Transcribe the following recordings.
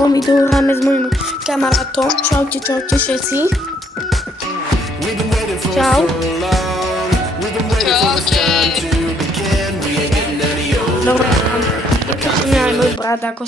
novom videu hráme s mojím kamarátom. Čaute všetci. Čau. Dobre, mňa aj môj brat, ako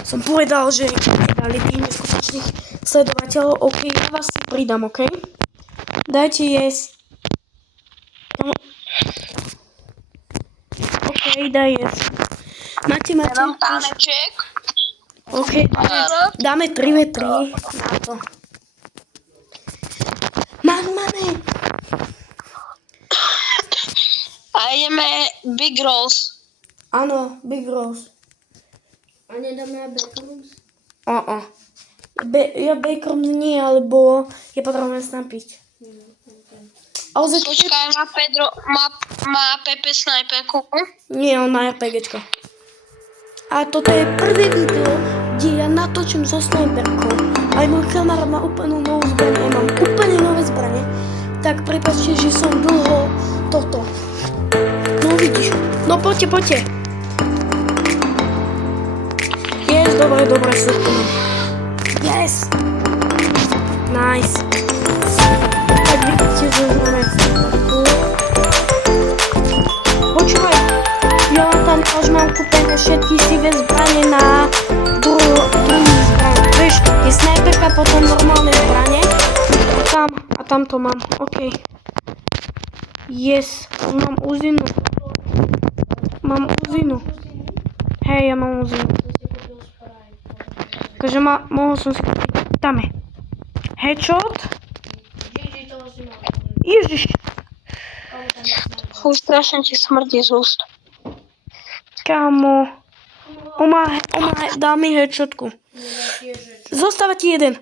som povedal, že dali tým neskutočných sledovateľov. OK, ja vás si pridám, OK? Dajte jesť. OK, daj jesť. Máte? Mám páneček. OK, dáme 3v3 na to. Máme. A ideme Big Rolls. Áno, Big Rolls. A nedáme aj backrooms? Ja backrooms nie, alebo je potrebné snapiť. Počkaj, má Pepe snajperku? Nie, on má RPGčko. A toto je prvé video, kde ja natočím so snajperkou. Aj môj kamarát má úplne novú zbraň, ja mám úplne nové zbrane. Tak prepáčte, že som dlho toto. No vidíš. No poďte. Yes, dobre, super. Yes. Nice. Tak vidíte, že máme snajperku. Počúvaj, Jonathan, už mám kúpené všetky sivé zbrane na druhý zbraň. Vieš, je snajperka, potom normálne zbrane. A tam to mám, OK. Yes, mám uzinu. Hej, ja mám uzinu. Takže mohol som si kúpiť. Dáme. Headshot. Ježiš. Už strašne ti smrdí z úst. Kámo. Dá mi headshotku. Zostáva ti jeden.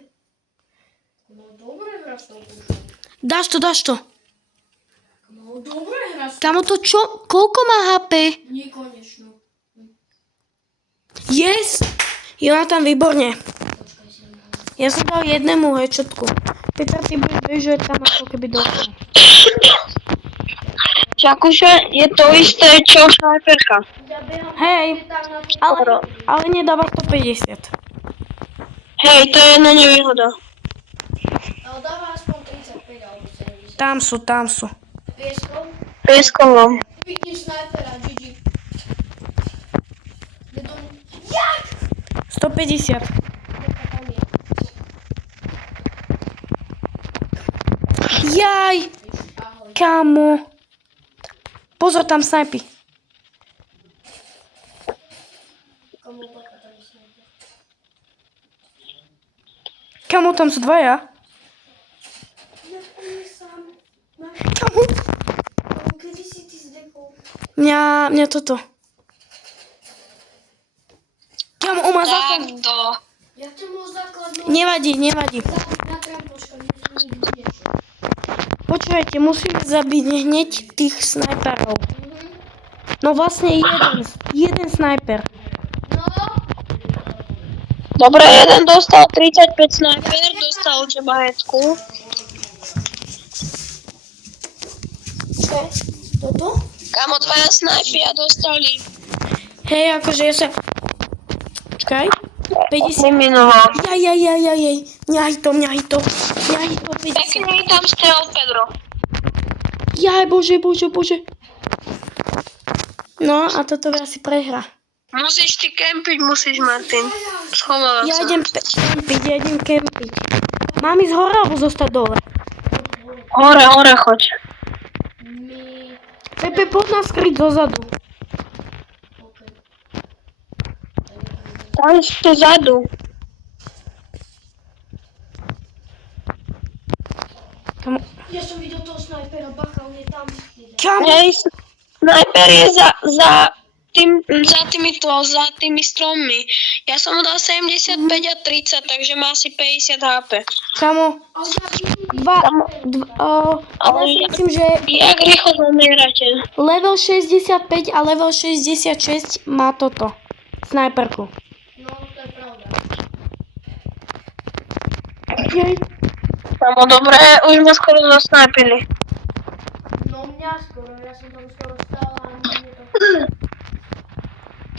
No dobre hráš to. Dáš to. No dobre hráš to. Kámo, to čo? Koľko má HP? Nekonečno. Yes! Jonathan, výborne. Ja som dal jednému headshotku. Peter, ty budeš bežať tam ako keby dostal. Čakuše, je to isté, čo snajperka. Hej, ale nedáva 150. Hej, to je jedna nevýhoda. Ale dáva aspoň 35 alebo 70. Tam sú. Pieskovom. Vidíš snajpera, GG. 150. Jaj! Kámo. Pozor, tam snajpy. Kámo, tam sú dvaja. Kámo. Kedy si ty zdekol? Mňa toto. Kámo, on má základ. Takto. Ja chcem ho základnú. Nevadí. Na trampočka, nevidíš. Počúvajte, musíme zabiť hneď tých snajperov. No vlastne jeden snajper. No. Dobre, jeden dostal 35 snajper, dostal od teba hecku. Čo? Toto? Kamo, dvaja snajpia dostali. Hej, akože ja sa... Počkaj. 50. Eliminoval. Jaj. Mňahaj to. 50. Pekný tam strel, Pedro. Jaj, bože. No a toto asi prehra. Musíš ty kempiť, Martin. Schovávať Ja sa. idem kempiť. Mám ísť hore alebo zostať dole? Hore, choď. Pepe, poď nás skryť dozadu. Tam ste zadu. Kamo? Ja som videl toho snajpera, bacha, on je tam. Kamo? Hej, snajper je za tými strommi. Ja som mu dal 75 a 30, takže má asi 50 HP. Kamo? Ale myslím, že jak rýchlo zamierate? level 65 a level 66 má toto. Snajperku. No, to je pravda. Jej. Kamo, dobre, už ma skoro zasnajpili. No mňa skoro, ja som tam skoro stála a mne to...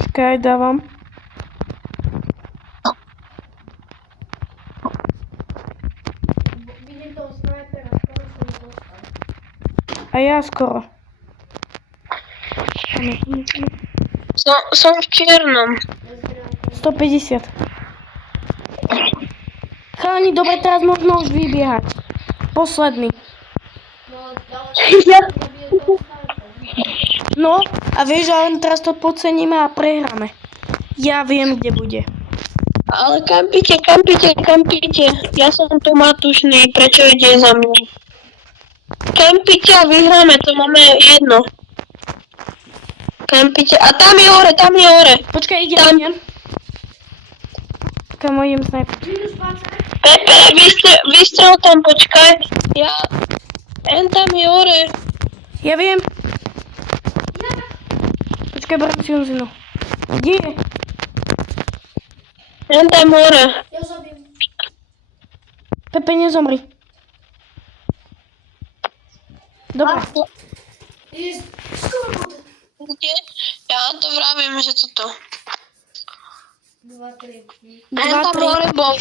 Čakaj, dávam. ja skoro. Som v čiernom. 150. Chalani, dobre, teraz možno už vybiehať. Posledný. No, ale Ja. No, a vieš, ale teraz to podceníme a prehráme. Ja viem, kde bude. Ale kampite. Ja som tu matušný, prečo ide za mňa? Kampite a vyhráme, to máme jedno. Kampite. A tam je hore. Počkaj, idem. Kam idem snajper. minus 20. Pepe, vystrel tam, počkaj. Tam je hore. Ja viem. Počkaj, bratci Junzino. Kde je? Tam hore. Ja zabijem. Pepe, nezomri. Dobre. Je skoro bude. Kde? Ja to vravím, že toto. 2, 3. Tam hore bol.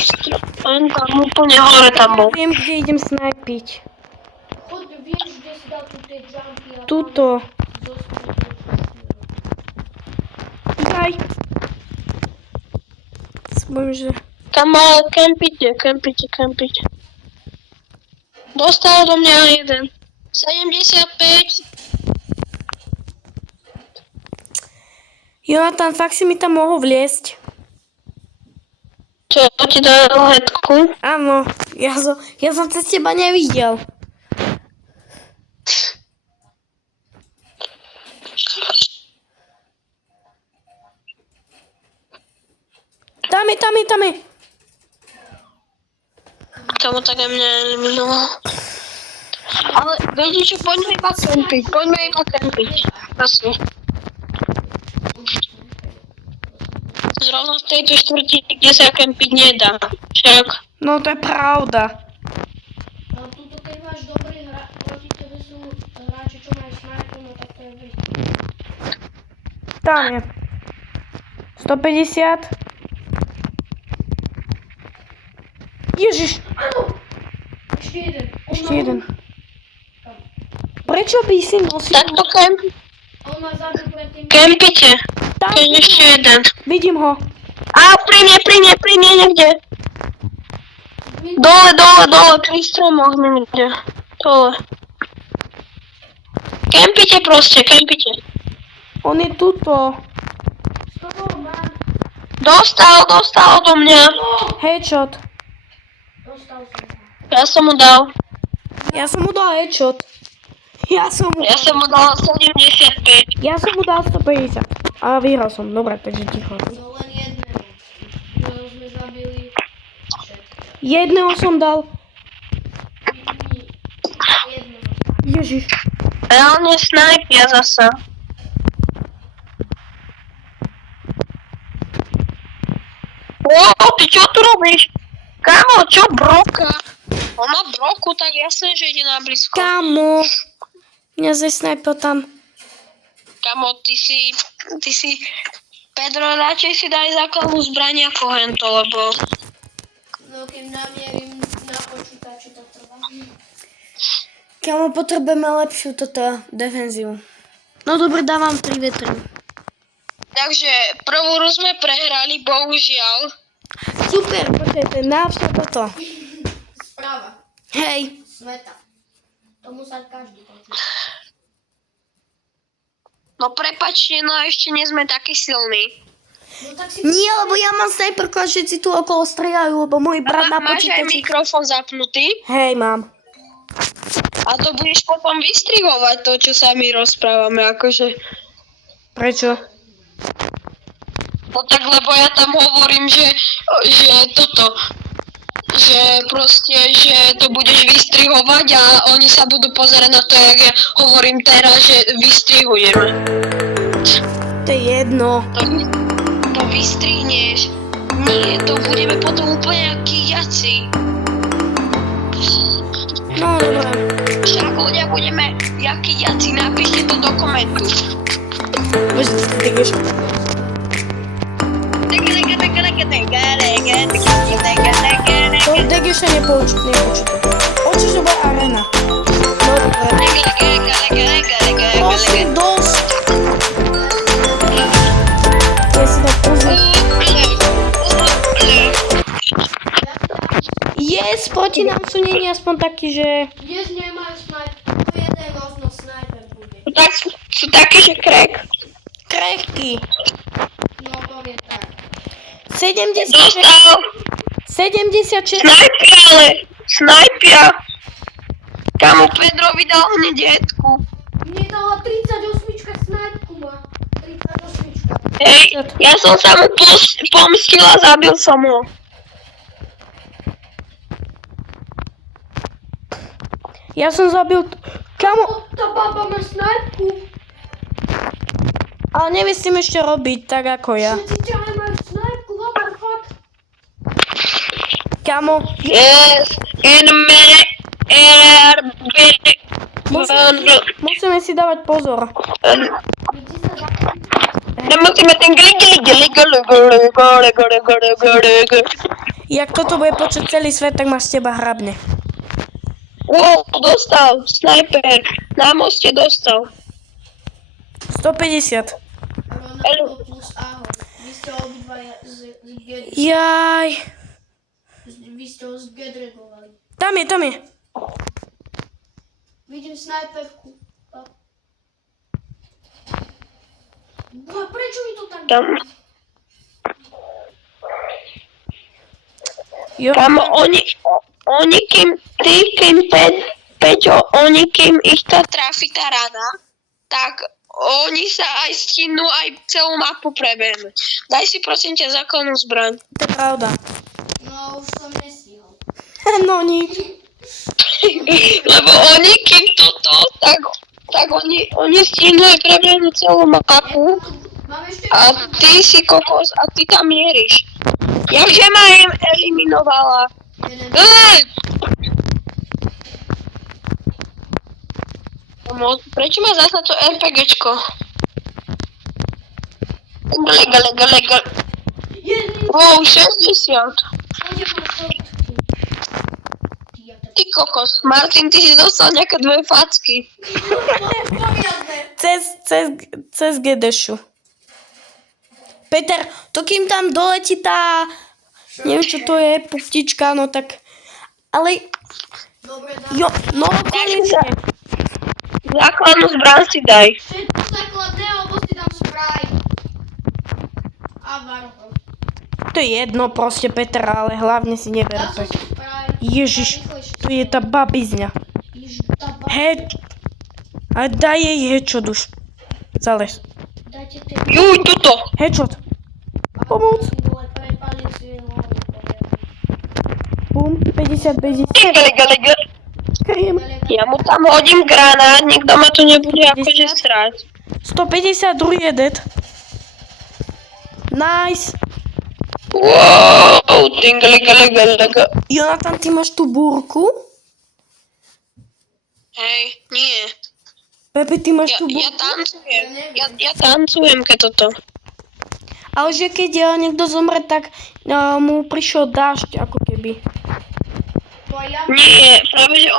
Tam úplne hore tam bol. Viem, kde idem snajpiť. Chod, vieš, kde si dal tu tie jumpy a Tuto. Daj. Bojím, že... Tam mal kampite. Dostal do mňa jeden. 75. Jonathan, fakt si mi tam mohol vliesť. Čo, ti dal hetku? Áno, ja som cez teba nevidel. Tam je. Kamu tak aj mňa eliminoval. Ale viete čo, poďme iba kempiť. Asi. Zrovna v tejto štvrti, kde sa kempiť nedá. Však. No to je pravda. Ale tuto, keď máš dobrý proti tebe sú hráči, čo majú snajper, no tak to je vec. Tam je. 150. Ježiš. Áno! Ešte jeden. Prečo by si nosil? Takto On ma zabil predtým. kempite. Tam, To je ešte jeden. vidím ho. A pri mne niekde. Dole, pri stromoch niekde. Dole. Kempite proste. On je tuto. Z toho mám. Dostal do mňa. Headshot. Dostal som sa. Ja som mu dal headshot. Ja som mu Ja som mu dal 75. Ja som mu dal 150. A vyhral som. Dobre, takže ticho. No len jedného. Ktorého sme zabili. Jedného som dal. Jedného. Ježiš. Reálne snajpia zasa. Ty čo tu robíš? Kámo, čo broka? On má broku, tak jasné, že ide na blízko. Kámo. Mňa zesnajpil tam. Kámo, ty si... Pedro, radšej si daj základnú zbraň ako hento, lebo... No kým namierim na počítači, to trvá. Kámo, potrebujeme lepšiu toto defenzívu. No dobre, dávam 3v3. Takže prvú hru sme prehrali, bohužiaľ. Super, počkaj, to je najlepšie toto. Správa. Hej. Sveta. Tomu sa každý počuje. No prepačte, no ešte nie sme takí silní. No tak si... Nie, lebo ja mám snajperku a všetci tu okolo strieľajú, lebo môj brat na Máš aj počítači... mikrofón zapnutý? Hej, mám. A to budeš potom vystrihovať to, čo sa my rozprávame, akože. Prečo? No tak, lebo ja tam hovorím, že proste, že to budeš vystrihovať a oni sa budú pozerať na to, jak ja hovorím teraz, že vystrihujeme. To je jedno. To vystrihneš. Nie, to budeme potom úplne akí jaci. No, dobré. Však ľudia budeme jakí jaci, napíšte to do komentu. Počkaj, ty ideš. To Degeša nepoučíte. Očiže bola arena. Dobre. BS proti nám sú není aspoň taký, že... Dnes nemajú snajper. To jeden možno snajper bude. Tak sú také, že crack. Krehký. No poviem tak. 76. Dostal 76. snajpia, ale snajpia. Kamu Pedrovi dal hneď jedku. Mne dala 38 snajpku má. 38. Hej, ja som sa mu pomstil a zabil som ho. Ja som zabil... Kamo... Tá baba má snajpku. Ale nevie s tým ešte robiť, tak ako ja. Všetci ťa majú snajpku, what the fuck? Kamo... Yes, in a minute, Musíme si dávať pozor. Vidí sa za... Nemusíme ten Jak toto bude počuť celý svet, tak ma z teba hrabne. Wow, dostal, snajper, na moste dostal. 150. Ronaldo plus ahoj. Vy ste obidvaja Jaj. Vy ste ho zgedregovali. Tam je. Vidím snajperku. A prečo mi to tak... Tam, Jo. tam oni kým Peťo, oni kým ich to trafi tá rana, tak oni sa aj stihnú, aj celú mapu prebehnú. Daj si prosím ťa základnú zbraň. To je pravda. No, už som nestihol. No nič. Lebo oni kým toto, tak oni stihnú aj prebehnú celú mapu. Mám ešte... A ty si kokos a ty tam mieríš. Jakže ma im eliminovala. jeden. Prečo má zase to RPGčko? Lega. Jeden. Wow, 60. Pôjdem na šortky. Ty kokos. Martin, ty si dostal nejaké 2 facky. Poriadne. Cez GDŠu. Peter, to kým tam doletí tá... Neviem, čo to je, puftička, no tak... Ale... Dobre, Jo, no konečne. Základnú zbraň si daj. Všetko základné, alebo si dám spray. A varho. To je jedno proste, Peter, ale hlavne si neber. Dal som si spray. Ježiš, tu je tá babizňa. Ježiš, tá baba. A daj jej headshot už. Zales. Dajte tie... Juj, tuto. Headshot. Pomoc. Vole, prepalil si hlavu, poviem. Bum, 50. Lega. Kriem. Ja mu tam hodím granát, nikto ma tu nebude akože srať. 152 je dead. Nice. Wow, lega. Jonathan, ty máš tú búrku? Hej, nie. Pepe, ty máš Ja, tú ja búrku? tancujem. Ja tancujem, keď toto. Ale že keď niekto zomre, tak mu prišiel dážď, ako keby. To ja... Nie, práve že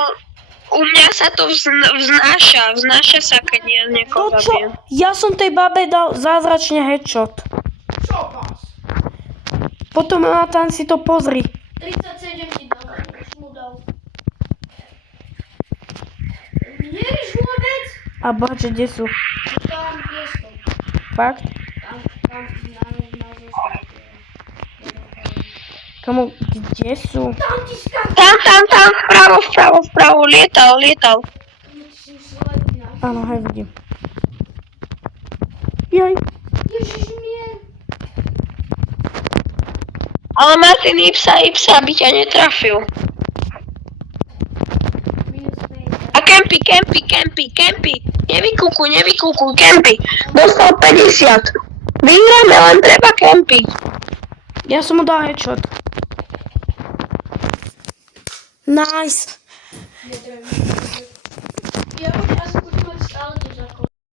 u mňa sa to vznáša sa, keď ja To niekoho čo? zabijem. Ja som tej babe dal zázračne headshot. Čo pás? Potom Jonathan si to pozri. 37 ti dal, už mu dal. Nevieš vôbec? A bože, kde sú? Tam pieskom. Fakt? Tam na zostavke. Kamo, kde sú? Tam ti skáče. Tam, vpravo, lietal. Musím slať na... Áno, hej, vidím. Jaj. Ježiš, nie. Ale Martin Ipsa, aby ťa netrafil. Minus 50. A kempy. Nevykúkuj, kempy. Dostal 50. Vyhráme, len treba kempy. Ja som mu dal headshot. Nice. Netreba.